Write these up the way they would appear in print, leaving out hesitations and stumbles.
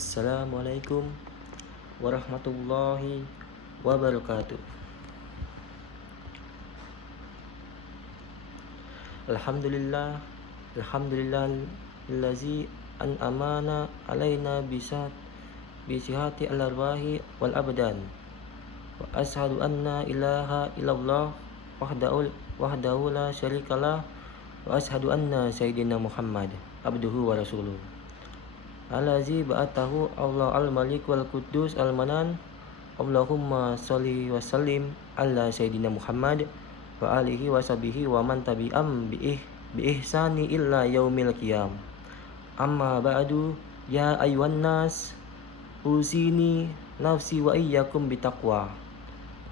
Assalamualaikum warahmatullahi wabarakatuh. Alhamdulillah, Alhamdulillahi an'amana alaina bisihati al-arwahi wal abdan. Wa ashadu anna ilaha illallah wahdahu la syarikalah. Wa ashadu anna sayyidina Muhammad abduhu wa rasuluh. Alazi ba'atahu Allah al-Malik wal Quddus al-Manan. Allahumma sholli wa sallim ala sayyidina Muhammad wa alihi wa sahbihi wa man tabi'am bi ihsani illa yaumil qiyam. Amma ba'du, ya ayyuhan nas, usini nafsi wa iyyakum bitaqwa.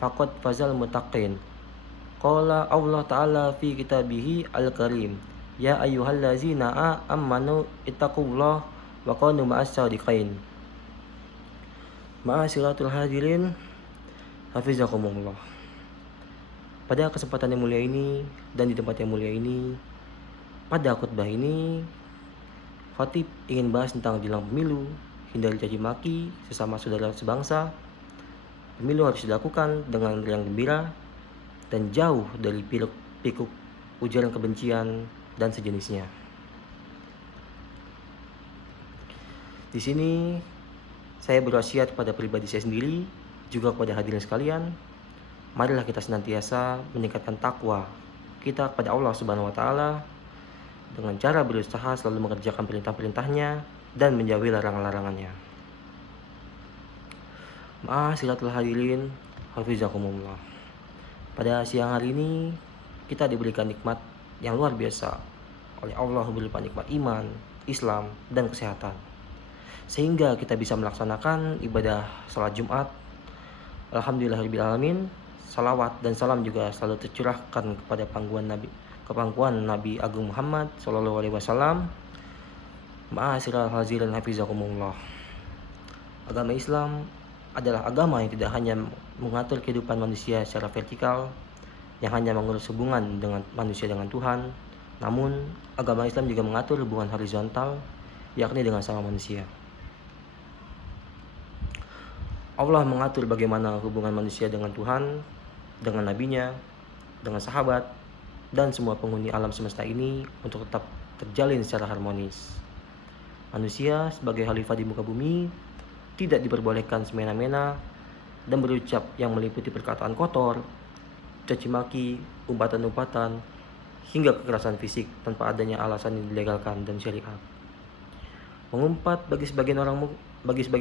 Faqad fazal muttaqin. Qala Allah Ta'ala fi kitabihi al-karim, ya ayyuhallazina amanu ittaqullah wa kunu ma'as shadiqin. Ma'asyiral hadirin, hafizakumullah. Pada kesempatan yang mulia ini dan di tempat yang mulia ini, pada khutbah ini, khatib ingin bahas tentang jelang pemilu, hindari caci maki sesama saudara sebangsa. Pemilu harus dilakukan dengan riang gembira dan jauh dari pikuk ujaran kebencian dan sejenisnya. Di sini saya berwasiat kepada pribadi saya sendiri, juga kepada hadirin sekalian. Marilah kita senantiasa meningkatkan takwa kita kepada Allah Subhanahu wa Ta'ala dengan cara berusaha selalu mengerjakan perintah-perintahnya dan menjauhi larangan-larangannya. Ma'asyiral hadirin, hafizakumullah. Pada siang hari ini kita diberikan nikmat yang luar biasa oleh Allah, berupa nikmat iman, Islam, dan kesehatan, sehingga kita bisa melaksanakan ibadah salat Jumat. Alhamdulillahirabbil alamin. Salawat dan salam juga selalu tercurahkan kepada pangkuan Nabi Agung Muhammad sallallahu alaihi wasallam. Ma'asyiral hadirin hafizakumullah. Agama Islam adalah agama yang tidak hanya mengatur kehidupan manusia secara vertikal, yang hanya mengurus hubungan dengan manusia dengan Tuhan, namun agama Islam juga mengatur hubungan horizontal, yakni dengan sama manusia. Allah mengatur bagaimana hubungan manusia dengan Tuhan, dengan nabinya, dengan sahabat, dan semua penghuni alam semesta ini untuk tetap terjalin secara harmonis. Manusia sebagai khalifah di muka bumi tidak diperbolehkan semena-mena dan berucap yang meliputi perkataan kotor, caci maki, umpatan-umpatan, hingga kekerasan fisik tanpa adanya alasan yang dilegalkan dan syariat. Mengumpat bagi sebagian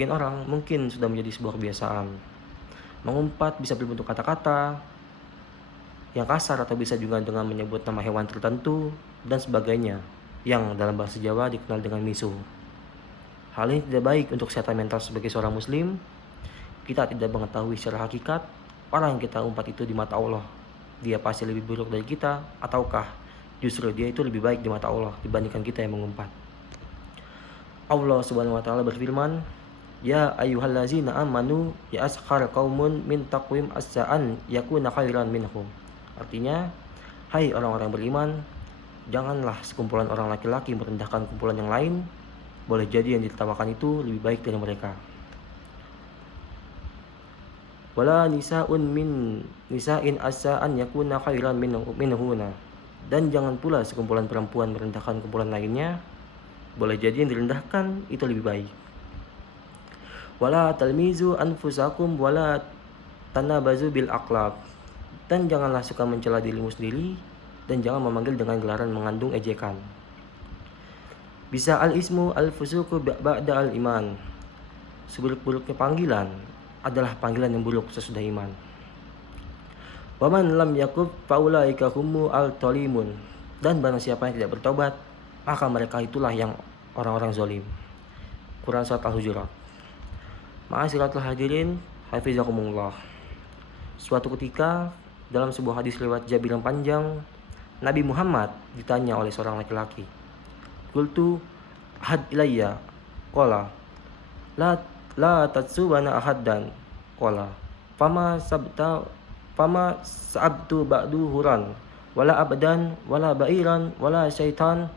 orang mungkin sudah menjadi sebuah kebiasaan. Mengumpat bisa berbentuk kata-kata yang kasar atau bisa juga dengan menyebut nama hewan tertentu dan sebagainya, yang dalam bahasa Jawa dikenal dengan misu. Hal ini tidak baik untuk kesehatan mental sebagai seorang muslim. Kita tidak mengetahui secara hakikat orang yang kita umpat itu di mata Allah, dia pasti lebih buruk dari kita, ataukah justru dia itu lebih baik di mata Allah dibandingkan kita yang mengumpat. Allah Subhanahu wa Ta'ala berfirman, ya ayyuhallazina amanu ya askhar qaumun min taqwim as-sa'an yakuna khairan minhum. Artinya, hai orang-orang beriman, janganlah sekumpulan orang laki-laki merendahkan kumpulan yang lain. Boleh jadi yang ditertawakan itu lebih baik dari mereka. Wala nisa'un min nisa'in as-sa'an yakuna khairan minhuna. Dan jangan pula sekumpulan perempuan merendahkan kumpulan lainnya. Boleh jadi yang direndahkan itu lebih baik. Wala talmizu anfusakum wala tanabazu bil aqlab. Dan janganlah suka mencela dirimu sendiri dan jangan memanggil dengan gelaran mengandung ejekan. Bisa al-ismu al-fusuku ba'da al-iman. Seburuk-buruknya panggilan adalah panggilan yang buruk sesudah iman. Waman lam yakub faulaika humu al-talimun. Dan barang siapa yang tidak bertobat, maka mereka itulah yang orang-orang zalim. Quran Surat Al-Hujurat. Ma'asyiral hadirin, hafizakumullah. Suatu ketika dalam sebuah hadis riwayat Jabir yang panjang, Nabi Muhammad ditanya oleh seorang laki-laki, "Qultu ahad ilayya." Qala, la tatsubana ahaddan. Qala, fama sa'abtu ba'du huran wala abdan wala ba'iran wala syaitan.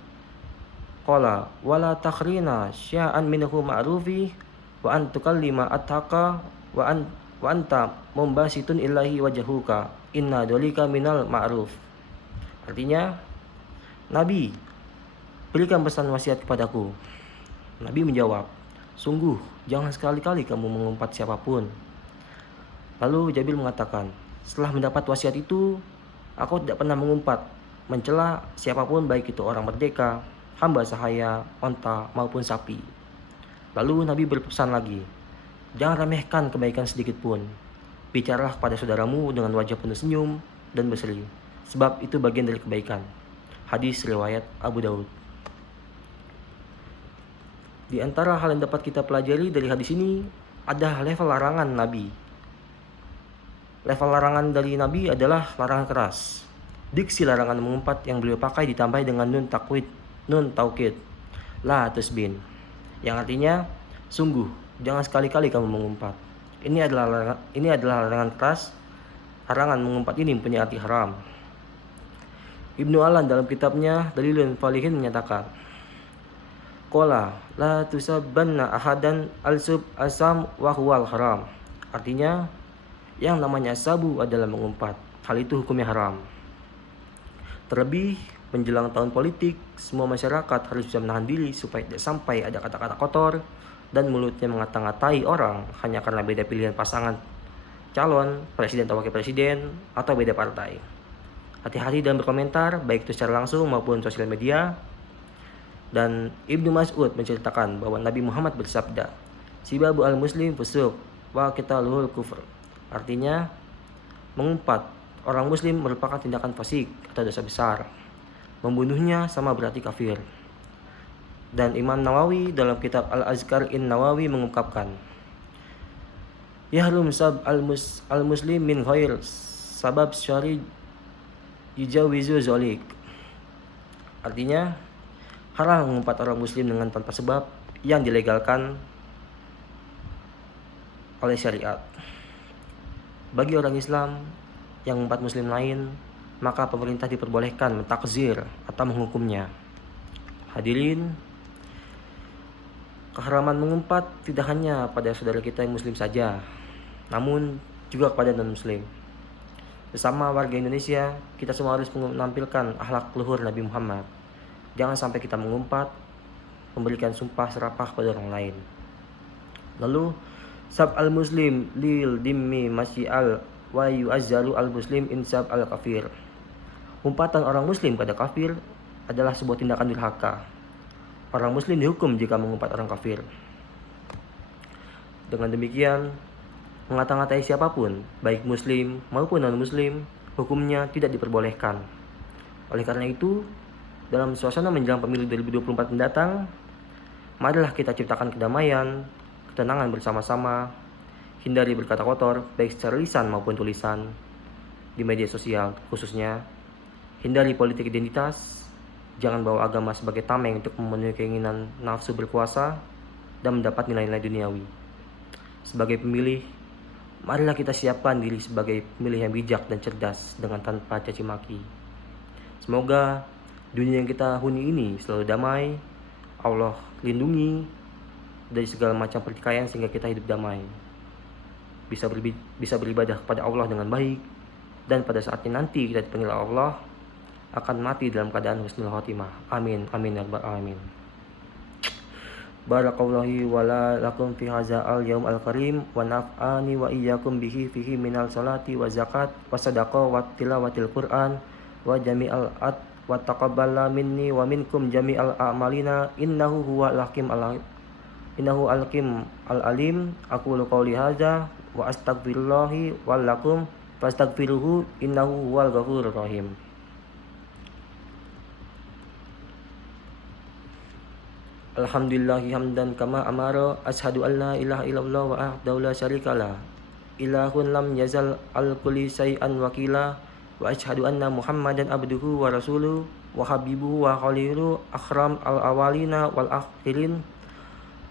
Qala wala takhrina sya'an minhu ma'rufi wa an tukallima athaka wa anta mumbasitun ilahi wajhuka inna dolika minal ma'ruf. Artinya, Nabi, berikan pesan wasiat kepadaku. Nabi menjawab, sungguh jangan sekali-kali kamu mengumpat siapapun. Lalu Jabir mengatakan, setelah mendapat wasiat itu, aku tidak pernah mengumpat, mencela siapapun, baik itu orang merdeka, hamba sahaya, onta maupun sapi. Lalu Nabi berpesan lagi, jangan remehkan kebaikan sedikit pun. Bicaralah kepada saudaramu dengan wajah penuh senyum dan berseri, sebab itu bagian dari kebaikan. Hadis riwayat Abu Daud. Di antara hal yang dapat kita pelajari dari hadis ini, ada level larangan Nabi. Level larangan dari Nabi adalah larangan keras. Diksi larangan mengumpat yang beliau pakai ditambah dengan nun taukid, la tusbin, yang artinya sungguh jangan sekali-kali kamu mengumpat. Ini adalah larangan keras. Larangan mengumpat ini mempunyai arti haram. Ibnu Alan dalam kitabnya Dalilun Falihin menyatakan, qala la tusabbanna ahadan al-sub asam wa huwal haram. Artinya, yang namanya sabu adalah mengumpat. Hal itu hukumnya haram. Terlebih menjelang tahun politik, semua masyarakat harus bisa menahan diri supaya tidak sampai ada kata-kata kotor dan mulutnya mengata-ngatai orang hanya karena beda pilihan pasangan calon, presiden atau wakil presiden, atau beda partai. Hati-hati dalam berkomentar, baik itu secara langsung maupun sosial media. Dan Ibnu Mas'ud menceritakan bahwa Nabi Muhammad bersabda, sibabu al-muslim fusuq wa qitaluhul kufr. Artinya, mengumpat orang muslim merupakan tindakan fasik atau dosa besar. Membunuhnya sama berarti kafir. Dan Imam Nawawi dalam kitab Al-Azkar Nawawi mengungkapkan, yahrum sab al-muslim min ghair sabab syari yujawizu zolik. Artinya, haram mengumpat orang muslim dengan tanpa sebab yang dilegalkan oleh syariat. Bagi orang Islam yang mengumpat muslim lain, maka pemerintah diperbolehkan mentakzir atau menghukumnya. Hadirin, keharaman mengumpat tidak hanya pada saudara kita yang muslim saja, namun juga kepada non-muslim. Bersama warga Indonesia, kita semua harus menampilkan akhlak luhur Nabi Muhammad. Jangan sampai kita mengumpat, memberikan sumpah serapah pada orang lain. Lalu, sab al-muslim lil dimmi masyi'al wa yu'azzaru al-muslim insab al-kafir. Umpatan orang muslim pada kafir adalah sebuah tindakan durhaka. Orang muslim dihukum jika mengumpat orang kafir. Dengan demikian, mengata-ngatai siapapun, baik muslim maupun non-muslim, hukumnya tidak diperbolehkan. Oleh karena itu, dalam suasana menjelang pemilu 2024 mendatang, marilah kita ciptakan kedamaian, ketenangan bersama-sama, hindari berkata kotor, baik secara lisan maupun tulisan, di media sosial khususnya, hindari politik identitas, jangan bawa agama sebagai tameng untuk memenuhi keinginan nafsu berkuasa dan mendapat nilai-nilai duniawi. Sebagai pemilih, marilah kita siapkan diri sebagai pemilih yang bijak dan cerdas dengan tanpa caci maki. Semoga dunia yang kita huni ini selalu damai, Allah lindungi dari segala macam pertikaian sehingga kita hidup damai. Bisa beribadah kepada Allah dengan baik, dan pada saatnya nanti kita dipanggil Allah akan mati dalam keadaan husnul khotimah. Amin, amin ya rabbal alamin. Barakallahu wa lakum fi hadzal yaum al-karim wa naf'ani wa iyyakum bihi fihi minal salati wa zakat wa sadaqah wa tilawatil Qur'an wa jami'al wa taqabbala minni wa minkum jami'al a'malina innahu huwal hakim al-alim. Aqulu qawli hadza wa astaghfirullahi wa lakum fastaghfiruhu innahu huwal ghafurur rahim. Alhamdulillahi hamdan kama amara, ashadu an la ilaha illallah wa ahdahu la syarikalah, ilahun lam yazal al-kulli say'an wakila, wa ashadu anna Muhammadan abduhu wa rasuluh wa habibuhu wa khaliluhu akhram al-awalina wal akhirin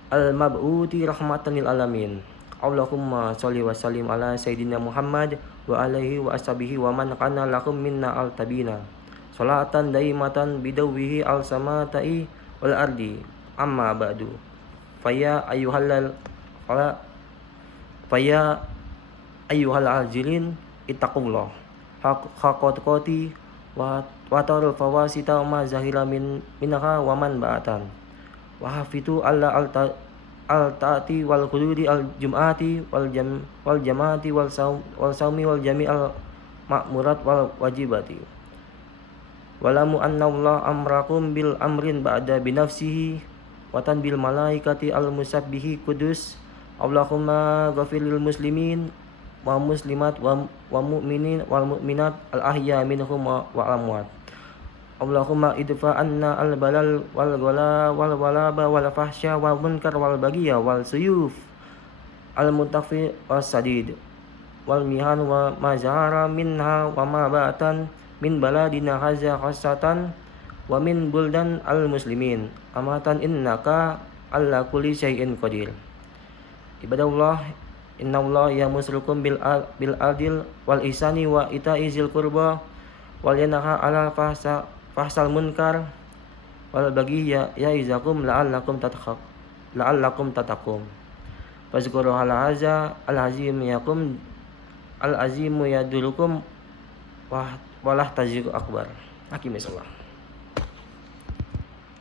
al-mab'uti rahmatan lil alamin. Allahumma sholli wa sallim ala sayyidina Muhammad wa alaihi wa ashabihi wa man kana lakum minna al-tabina salatan daimatan bidawihi al-samatai wal ardi. Amma ba'du. Faya Faya ayyuhal ajilin ittaqullah haqqa tuqati wa tarul fawasita ma zahira minha wa man ba'atan wa hafitu alla al taati wal hududi al jum'ati wal jamaati wal saumi wal jami'al ma'murat wal wajibati walamu anna Allah amrakum bil amrin ba'da binafsihi wa tanbil malaikati al musabbihi kudus Allahumma ghafiril muslimin wa muslimat wa mu'minin wal mu'minat al ahya minhum wa amwat Allahumma idfa anna al balal wal ghala wal walaba wal fahsya wal munkar wal baghiya wal suyuf al mutafi was sadid wal mihan wa ma zahara minha wa ma batan min baladina haza khassatan wa min buldan al muslimin amatan innaka alla kulli syai'in qadir. Ibadallah, innallaha ya'murukum bil adil wal ihsani wa ita'i zil qurba wal yanha 'alal fahsal munkar wal baghi ya'izakum la'allakum tattaqun. Fazkuru hal haza al azim yakum al azimu yadurukum walah taziku akbar. Hakim.